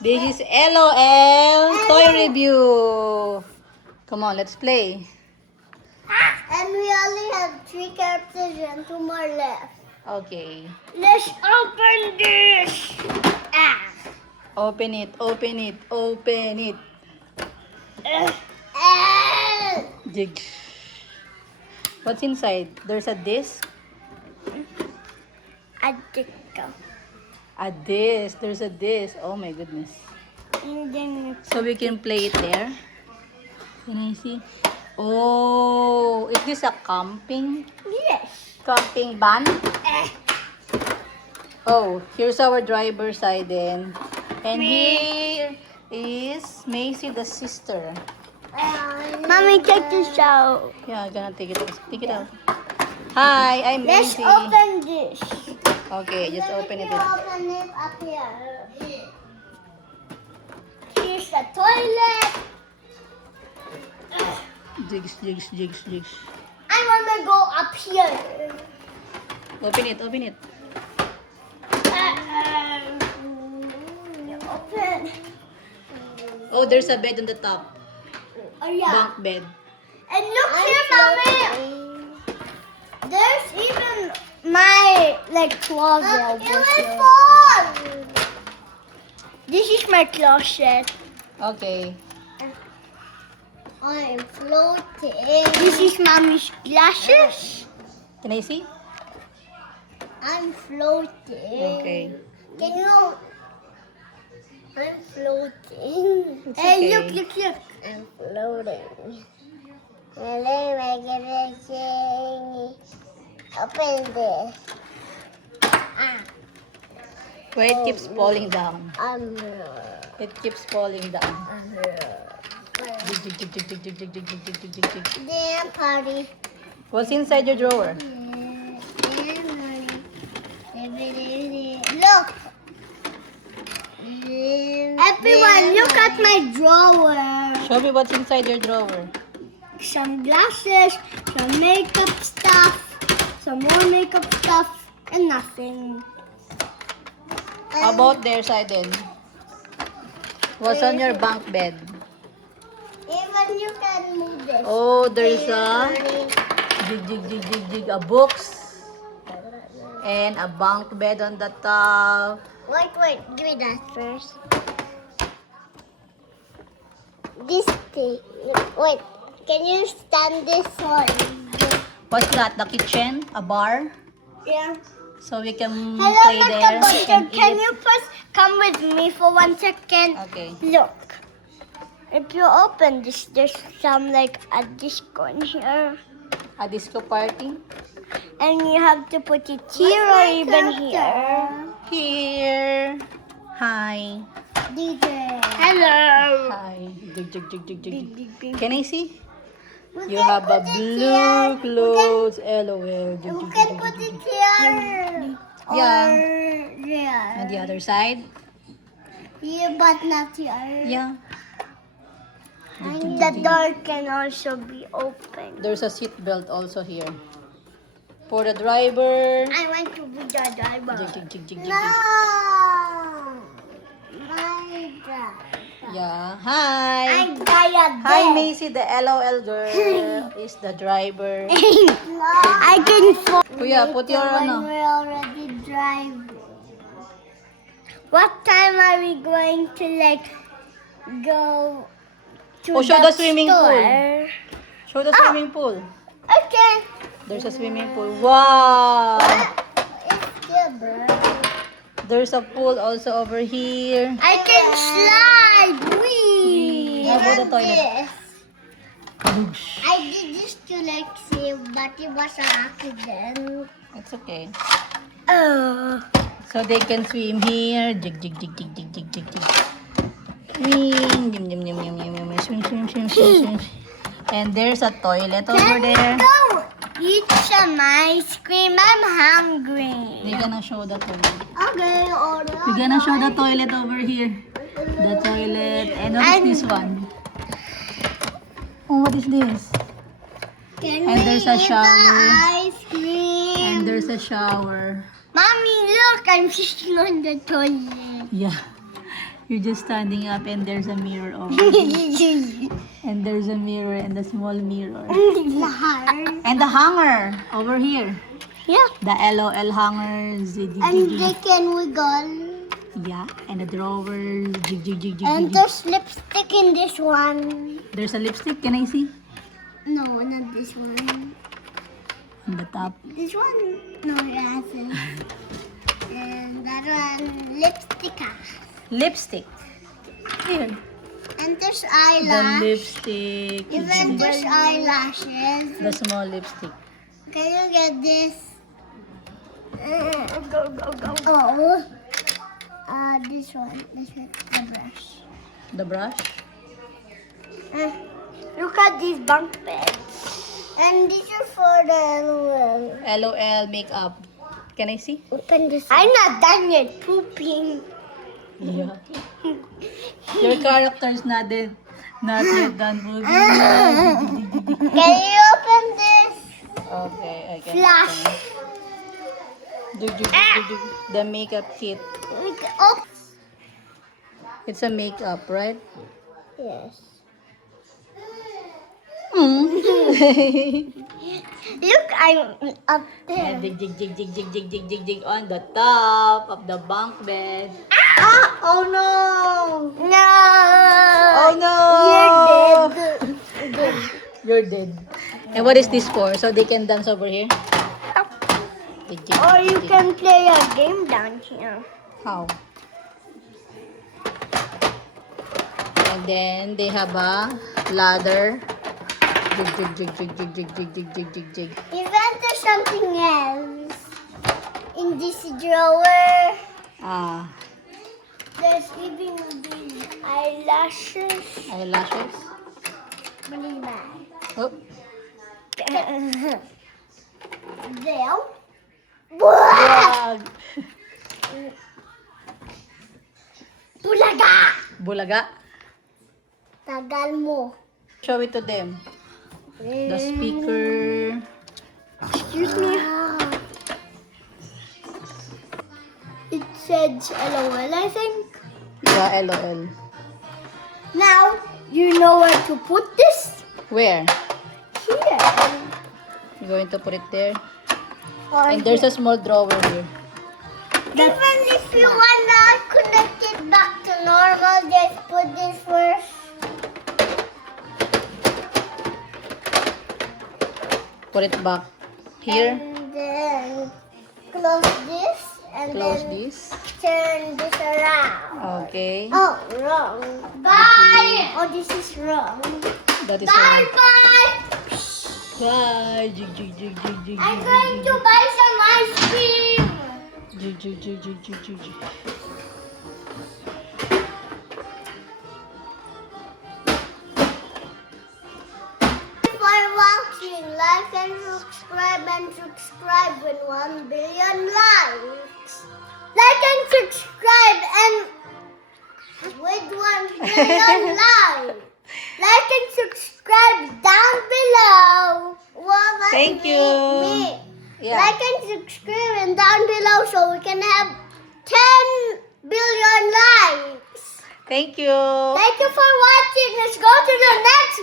This is LOL toy review. Come on, let's play. And we only have 3 characters and 2 more left. Okay. Let's open this. Open it, open it, open it. Dig. What's inside? There's a disc. A disc. There's a disc. Oh my goodness. And then So we can play it there. Can I see? Oh, is this a camping van? Oh, here's our driver's side then. And here is Macy, the sister. Mommy, check this out. Yeah, I'm gonna take it out. Take it out. Hi, I'm Let's Macy. open this. Okay, just open it. Open it up here. Here's the toilet. Jigs, jigs, jigs, jigs. I wanna go up here. Open it, open it. Open. Oh, there's a bed on the top. Oh yeah. Bunk bed. And look here, mommy. There's even my closet over here. This is my closet. Okay. I'm floating. This is mommy's glasses. Can I see? I'm floating. Okay. Can you? I'm floating. It's Hey, okay. look. I'm floating. Let me open this. Where it keeps falling down. I'm It keeps falling down. Dig, dig, dig, dig, dig, dig, dig, dig, dig, dig, dig, dig. Damn party. What's inside your drawer? Look. Everyone, look at my drawer. Show me what's inside your drawer. Some glasses, some makeup stuff, some more makeup stuff, and nothing. How about their side then? What's on your bunk bed? Even you can move this. Oh, there's a dig, dig, dig, dig, dig, a books and a bunk bed on the top. Wait, give me that first. This thing. Wait, can you stand this one? What's that? The kitchen? A bar? Yeah. So we can Hello, play there Mr. Buster. and Can eat. you first come with me for 1 second? Okay. Look. If you open this, there's some a disco in here. A disco party? And you have to put it here or even here. Here. Hi. DJ. Hello. Hi. Dig, dig, dig, dig, dig. Dig. Can I see? We You can have a put it blue here. clothes. LOL. Dig, You dig, can dig, put dig, it dig. here. Yeah. Or On there. the other side? Here, but not here. Yeah. And the door can also be open. There's a seat belt also here. For the driver. I want to be the driver. Jig, jig, jig, jig, jig, No. jig. My dad. Yeah. Hi. I'm tired. Hi, Macy, the LOL girl is the driver. I can fall. Kuya, put your when ano. we're already driving. What time are we going to go to Oh, show the swimming pool. store? Show the swimming pool. Okay. There's a swimming pool. Wow. It's there, bro. There's a pool also over here. I can slide. Wee. How about the toilet? This. I did this to save, but it was an accident. It's okay. Oh. So they can swim here. Jig, jig, jig, jig, jig, jig, jig, jig. Swim. Yum, yum, yum, yum, yum, yum. Swim, swim, swim, swim, swim. And there's a toilet over there. Go eat some ice cream. I'm hungry. They're gonna show the toilet. Okay, We're gonna show the toilet over here. The toilet. And what is this one? Oh, what is this? Can And we there's a eat shower. the ice cream? And And there's a shower. Mommy, look, I'm sitting on the toilet. Yeah. You're just standing up and there's a mirror over here. And there's a mirror and a small mirror. And the hanger over here. Yeah. The LOL hanger. Zig, zig, And zig, they zig. can wiggle. Yeah. And the drawers. Jig, jig, jig, jig, And jig. there's lipstick in this one. There's a lipstick. Can I see? No, not this one. On the top. This one? No, it hasn't. And that one, lipstick. Lipstick. Here. And there's The eyelash. lipstick. Even there's eyelashes. The small lipstick. Can you get this? Oh. This one. The brush. The brush. Look at these bunk beds. And these are for the LOL. LOL makeup. Can I see? Open this. I'm not done yet pooping. Yeah. Your character's not yet done moving. Can you open this? Okay, I can. Flash. The makeup kit. Oh. It's a makeup, right? Yes. And Look, I'm up there. dig, dig, dig, dig, dig, dig, dig, dig, dig on the top of the bunk bed. Ah! Oh no! No. Oh no! You're dead. You're dead. And what is this for? So they can dance over here? Dig, dig, Or dig, you dig. can play a game down here. How? And then they have a ladder. Jig, jig, jig, jig, jig, jig, jig, jig, jig, jig, jig. Even there's something else in this drawer. Ah, There's even these eyelashes. eyelashes. Bring back. Oh, There. wag. Bulaga! Bulaga. Tagal mo. Show it to them. The speaker. Excuse me. It says LOL, I think. Yeah, LOL. Now, you know where to put this? Where? Here. You're going to put it there. Or And there's a small drawer here. even if you wanna connect it back to normal, just put this first. Put it back here. And then close this. And Close then this. turn this around. Okay. Oh, wrong. Bye! Oh, this is wrong. That is Bye, all. bye! Bye. Jig, jig, jig, jig, jig, I'm jig, going jig, to buy some ice cream. jig, jig, jig, jig, jig, jig, jig. For watching, like and subscribe with 1 billion likes. Like and subscribe and with 1 billion likes. Like and subscribe down below. Well, that Thank made you. me. Yeah. Like and subscribe and down below so we can have 10 billion likes. Thank you. Thank you for watching. Let's go to the next